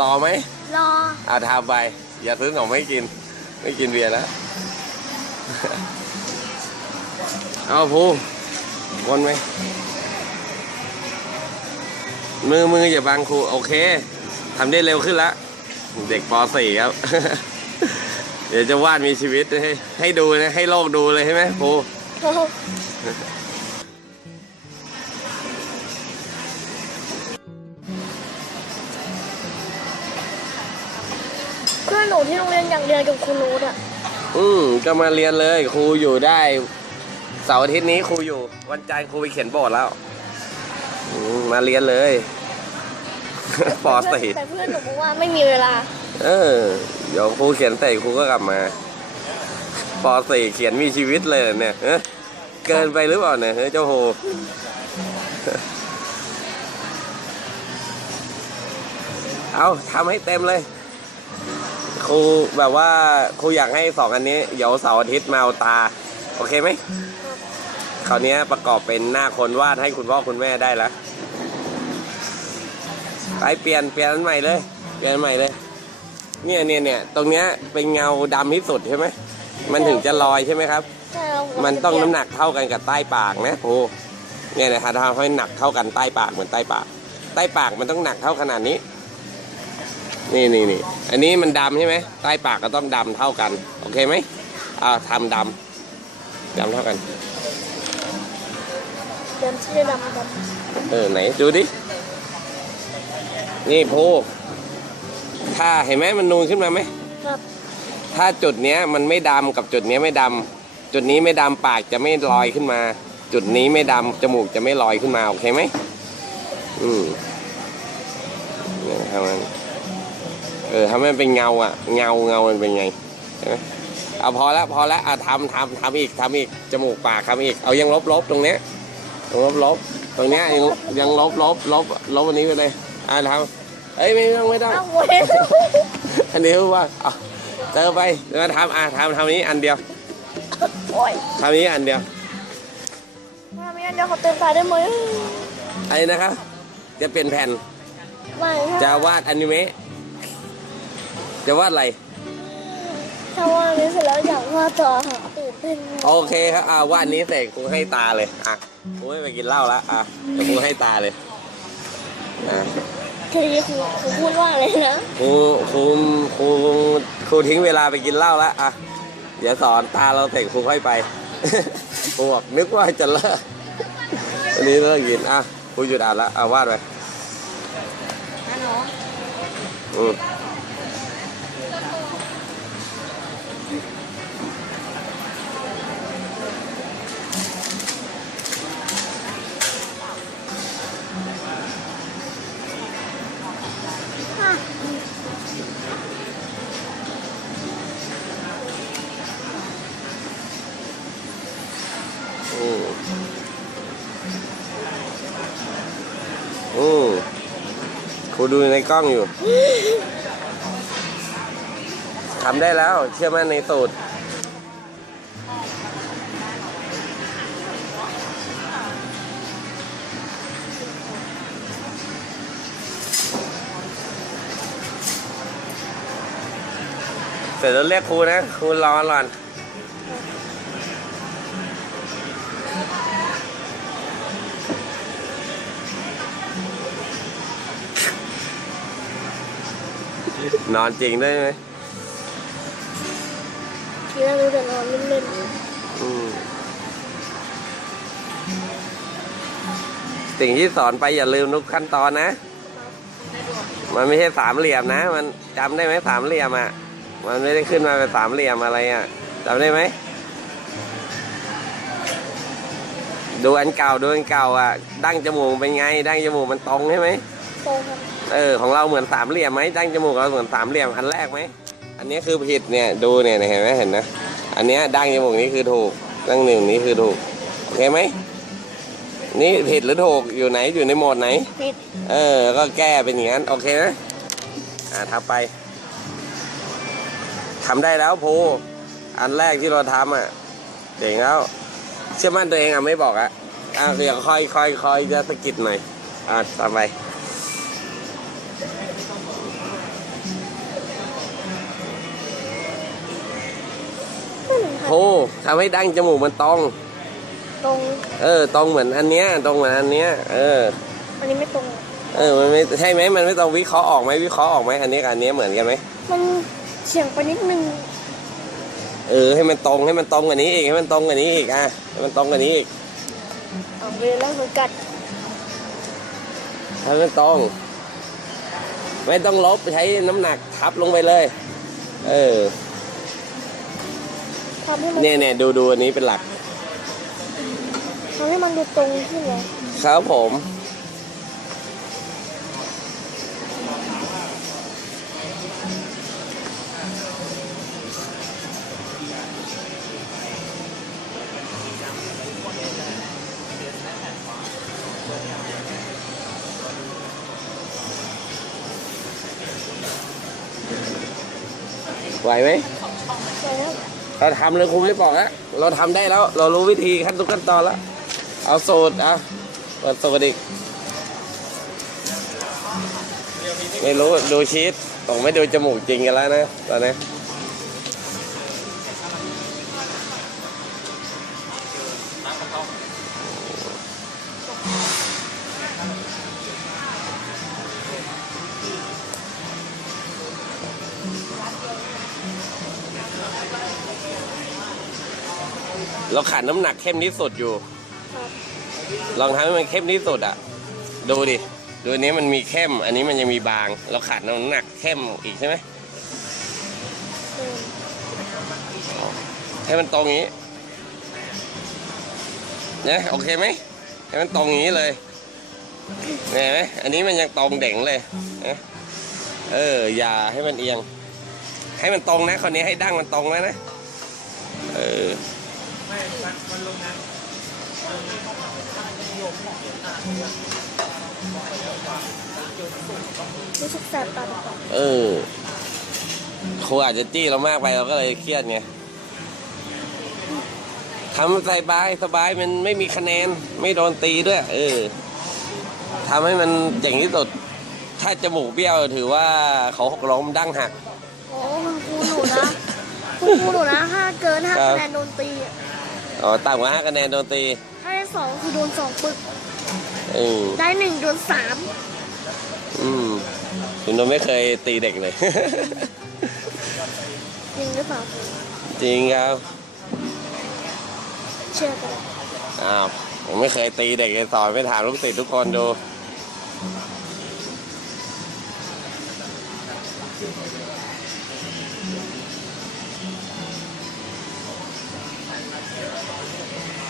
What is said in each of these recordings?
รอไหมรออ่าทำไป อย่าซื้อขนมไม่กิน ไม่กินเบียร์แล้ว เอาภูวนไหม มือมืออย่าบังครู โอเคทำได้เร็วขึ้นแล้วเด็กป .4 ครับ เดี๋ยวจะวาดมีชีวิตให้ให้ดูนะ ให้โลกดูเลยใช่ไหมภูเหนูที่โรงเรียนอยากเรียนกับคุณรูทอะอืมก็มาเรียนเลยครูอยู่ได้เสาร์อาทิตย์นี้ครูอยู่ วันจันทร์ครูไปเขียนบทแล้วอืมมาเรียนเลยปอสี่แต่เพื่อนหนูบอกว่าไม่มีเวลา เออเดี๋ยวครูเขียนเสร็จครูก็กลับมาปอสี่เขียนมีชีวิตเลยเนี่ยเอ้ยเกินไปหรือเปล่าเนี่ยเฮ้ยเจ้าโหเอาทำให้เต็มเลย ครูแบบว่าครูอยากให้สองอันนี้เดี๋ยวเสาร์อาทิตย์มาเอาตา โอเคไหมคราวนี้ประกอบเป็นหน้าคนวาดให้คุณพ่อคุณแม่ได้แล้วไปเปลี่ยนเปลี่ยนอันใหม่เลย เปลี่ยนอันใหม่เลย เนี่ยเนี่ยเนี่ยตรงเนี้ยเป็นเงาดำที่สุดใช่ไหมมันถึงจะลอยใช่ไหมครับใช่ครับมันต้องน้ำหนักเท่ากันกับใต้ปากนะโอ้เนี่ยนะฮะทำให้หนักเท่ากันใต้ปากเหมือนใต้ปาก ใต้ปากมันต้องหนักเท่าขนาดนี้ นี่นี่นี่อันนี้มันดำใช่ไหมใต้ปากก็ต้องดำเท่ากัน โอเคไหมอ่าทำดำดำเท่ากันเดินชื่อดำดเออไหนดูดิ นี่พูถ้าเห็นไหมมันนูนขึ้นมาไหมำครับถ้าจุดเนี้ยมันไม่ดำกับจุดเนี้ยไม่ดำจุดนี้ไม่ดำปากจะไม่ลอยขึ้นมา จุดนี้ไม่ดำจมูกจะไม่ลอยขึ้นมาโอเคไหมอืมเนี่ยทำมัน เออทำให้มันเป็นเงาอะ เงาเงามันเป็นไงใช่ไหมเอาพอแล้วพอแล้วอะทำทำทำอีกทำอีกจมูกปากทำอีกเอายังลบลบตรงเนี้ยยังลบลบตรงเนี้ยยังยังลบลบลบลบอันนี้ไปเลยอะทำเอ้ยไม่ต้องไม่ต้องอ้าวเว้ยอันนี้ว่าเอาเจอไปเดี๋ยวมาทำอะทำทำนี้อันเดียวโอ้ยทำนี้อันเดียวมามีอันเดียวเขาเต็มตาได้ไหมไอ้นะครับ จะเปลี่ยนแผ่นไม่จะถ้าวาดอนิเมะ จะวาดอะไร ถ้าว่าอันนี้เสร็จแล้วอยากวาดต่อค่ะตื่นเต้นมากโอเคครับอ่าวาดนี้เสร็จครูให้ตาเลย อะครูไม่ไปกินเหล้าละอะเดี๋ยวครูให้ตาเลยอะทีนี้ครูครูพูดว่าอะไรนะครูครูครูครูทิ้งเวลาไปกินเหล้าละอะเดี๋ยวสอนตาเราเสร็จครูค่อยไป ครูบอกนึกว่าจะเลิกวันนี้เลิกกินอะครูหยุดอ่านละอะวาดไปฮัลโหลอืม อืมอืมครูดูในกล้องอยู่ทำได้แล้ว เชื่อมั่นในสูตรเสร็จแล้วเรียกครูนะ ครูรอก่อน นอนจริงได้ไหมทีแรกรู้แต่นอนเล่นอืมสิ่งที่สอนไปอย่าลืมทุกขั้นตอนนะ มันไม่ใช่สามเหลี่ยมนะ มันจำได้ไหมสามเหลี่ยมอะ มันไม่ได้ขึ้นมาเป็นสามเหลี่ยมอะไรอะจำได้ไหมดูอันเก่าดูอันเก่าอะ ดั้งจมูกเป็นไง ดั้งจมูกมันตรงใช่ไหมๆโตครับ เออของเราเหมือนสามเหลี่ยมไหมดั้งจมูกเราเหมือนสามเหลี่ยมอันแรกไหมอันนี้คือผิดเนี่ยดูเนี่ยเห็นไหมเห็นนะอันเนี้ยดั้งจมูกนี้คือถูกดั้งหนึ่งนี้คือถูกโอเคไหมนี่ผิดหรือถูกอยู่ไหนอยู่ในโหมดไหนผิดเออก็แก้เป็นอย่างนั้นโอเคนะอ่าทำไปทำได้แล้วภูอันแรกที่เราทำอะเจ๋งแล้วเชื่อมั่นตัวเองอะไม่บอกอะอะเดี๋ยวค่อยค่อยค่อยจะสะกิดหน่อยอ่าทำไป ทำให้ดั้งจมูกมันตรง ตรง เออ ตรงเหมือนอันเนี้ย ตรงเหมือนอันเนี้ย เออ อันนี้ไม่ตรง เออ มันไม่ใช่ไหมมันไม่ต้องวิเคราะห์ออกไหมวิเคราะห์ออกไหมอันนี้กับอันเนี้ยเหมือนกันไหม มันเฉียงไปนิดนึง เออ ให้มันตรงให้มันตรงกว่านี้อีกให้มันตรงกว่านี้อีกอะให้มันตรงกว่านี้อีกออกเวลาเหมือนกัดให้มันตรง ไม่ต้องลบใช้น้ำหนักทับลงไปเลย เออ ทำให้มันเนี่ยเนี่ยดูดูอันนี้เป็นหลักทำให้มันดูตรงขึ้นเลยครับผม ไหวไหมใช่แล้ว เราทำเลยครูไม่บอกแล้วเราทำได้แล้ว เรารู้วิธีขั้นทุกขั้นตอนแล้ว เอาสูตรเอาเปิดสูตรอีกไม่รู้ดูชีสต้องไม่ดูจมูกจริงกันแล้วนะตอนนี้ เราขันน้ำหนักเข้มที่สุดอยู่ครับลองทำให้มันเข้มที่สุดอะ ดูดิ ดูอันนี้มันมีเข้ม อันนี้มันยังมีบาง เราขาดน้ำหนักเข้มอีกใช่ไหมเออให้มันตรงอย่างนี้เนี่ยโอเคไหมให้มันตรงอย่างนี้เลยเนี่ยเห็นไหมอันนี้มันยังตรงเด่งเลยนะเอออย่าให้มันเอียง ให้มันตรงนะคนนี้ให้ดั้งมันตรงแล้วนะเออ รู้สึกแสบตาต่อเออครูอาจจะจี้เรามากไปเราก็เลยเครียดไงทำสบายสบายมันไม่มีคะแนน ไม่โดนตีด้วย เออทำให้มันเจ๋งที่สุด ถ้าจมูกเบี้ยวถือว่าเขาหกล้มดั้งหัก โอ้คุณครูหนูนะ คุณครูหนูนะ ถ้าเกินห้าครับคะแนนโดนตีอะ อ๋อต่ำกว่าห้าคะแนนโดนตีถ้าได้สองคือโดนสองปึกเออได้หนึ่งโดนสามอืมคุณโนไม่เคยตีเด็กเลย จริงหรือเปล่าจริงครับ เชื่อกัน อ้าว ผมไม่เคยตีเด็กเลยสอนไปถามลูกศิษย์ทุกคนดู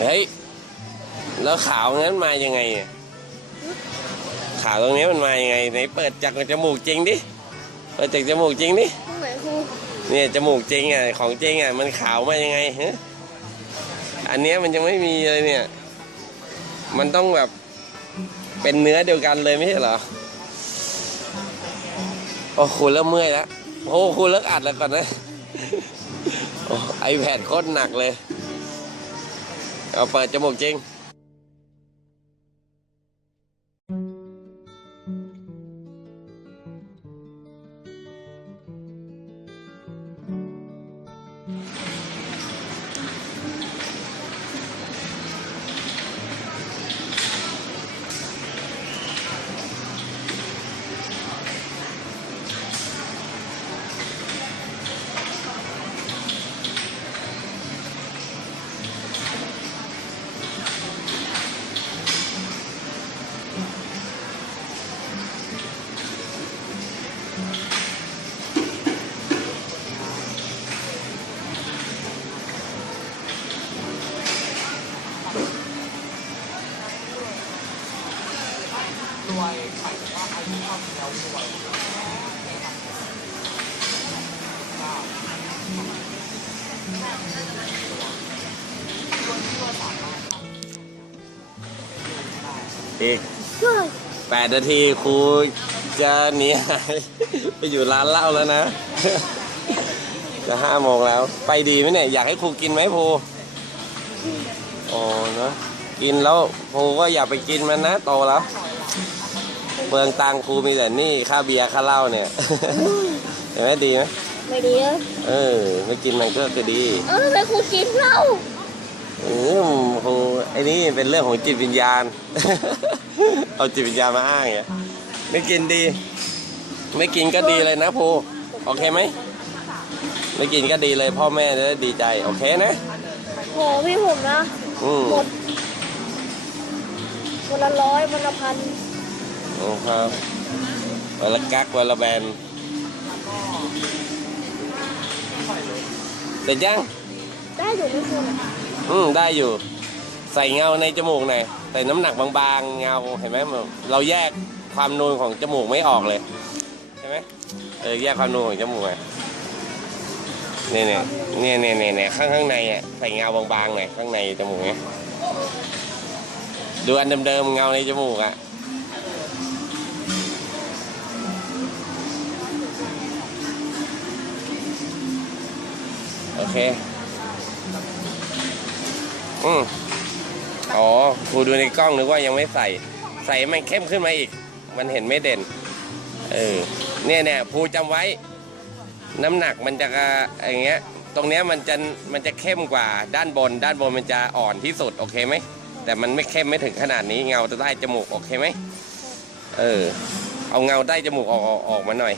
เฮ้ย แล้วขาวงั้นมายังไงขาวตรงนี้มันมายังไงไหนเปิดจากจมูกจริงดิ เปิดจากจมูกจริงดิ ตรงไหนครูเนี่ยจมูกจริงอะของจริงอะมันขาวมายังไงฮะอันเนี้ยมันยังไม่มีเลยเนี่ย มันต้องแบบเป็นเนื้อเดียวกันเลยไม่ใช่เหรอ โอ้คุณเริ่มเมื่อยแล้วโอ้คุณเลิกอัดแล้วก่อนนะ โอ้ไอแพดโคตรหนักเลย เอาเปิดจมูกจริง อีกเฮ้ยแปดนาทีครูจะหนีหายไปอยู่ร้านเหล้าแล้วนะ จะห้าโมงแล้ว ไปดีไหมเนี่ย อยากให้ครูกินไหมครูโอ้เนอะกินแล้วครูก็อย่าไปกินมันนะโตแล้วเปลืองตังค์ครูมีแต่หนี่ค่าเบียร์ค่าเหล้าเนี่ยเห็นไหมดีไหมไม่ดีเออเออไม่กินมันก็จะดี เออทำไมครูกินเหล้า อืมโหไอ้นี่เป็นเรื่องของจิตวิญญาณ เอาจิตวิญญาณมาอ้างไงไม่กินดี ไม่กินก็ดีเลยนะภูโอเคไหมไม่กินก็ดีเลย พ่อแม่จะได้ดีใจ โอเคนะโหพี่ผมนะอืมหมดวันละร้อยวันละพันโอ้ครับวันละกักวันละแบนเสร็จยัง ได้อยู่ไม่คุณ อืมได้อยู่ ใส่เงาในจมูกหน่อยใส่น้ำหนักบางๆ เงาเห็นไหมเราแยกความนูนของจมูกไม่ออกเลยใช่ไหมเออแยกความนูนของจมูกไงเนี่ยเนี่ยเนี่ยเนี่ยเนี่ยข้างข้างในอะใส่เงาบางๆหน่อยข้างในจมูกไงดูอันเดิมๆเงาในจมูกอะโอเค อืมอ๋อครูดูในกล้องนึกว่ายังไม่ใส่ ใส่มันเข้มขึ้นมาอีก มันเห็นไม่เด่น เออ เนี่ยเนี่ยครูจำไว้ น้ำหนักมันจะอย่างเงี้ย ตรงเนี้ยมันจะมันจะเข้มกว่าด้านบน ด้านบนมันจะอ่อนที่สุดโอเคไหม แต่มันไม่เข้มไม่ถึงขนาดนี้เงาจะใต้จมูกโอเคไหม เออ เอาเงาใต้จมูกออกออกออกมาหน่อย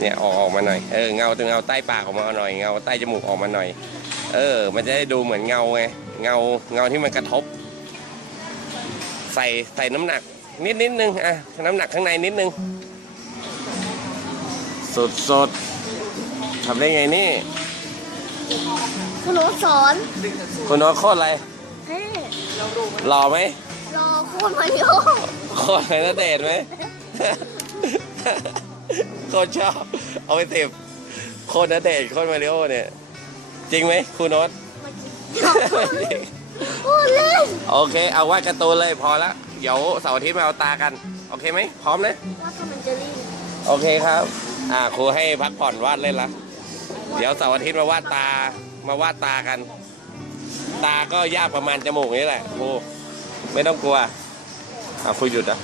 เนี่ยออกออกมาหน่อย เออเงาตรงเงาใต้ปากออกมาหน่อย เงาใต้จมูกออกมาหน่อย เออ มันจะได้ดูเหมือนเงาไง เงาเงาที่มันกระทบ ใส่ใส่น้ำหนัก นิดนิดนึงอะน้ำหนักข้างในนิดนึงสดสดทำได้ไงนี่ คุณโน้ตสอนคุณโน้ตโคตรอะไรเฮ้หล่อไหมรอโคตรมาริโอโคตรอะไรนะเดชน์ไหม โคตรชอบ เอาไปสิบโคตรนะเดชน์โคตรมาริโอเนี่ย จริงไหมครูโน้ต พูดเล่นโอเค เอาวาดการ์ตูนเลยพอละ เดี๋ยวเสาร์อาทิตย์มาเอาตากัน โอเคไหม พร้อมนะ ว่าทำมันจะรีบโอเคครับ อ่าครูให้พักผ่อนวาดเล่นละ เดี๋ยวเสาร์อาทิตย์มาวาดตา มาวาดตากัน ตาก็ยากประมาณจมูกนี่แหละครูไม่ต้องกลัว อ่าครูหยุดอะ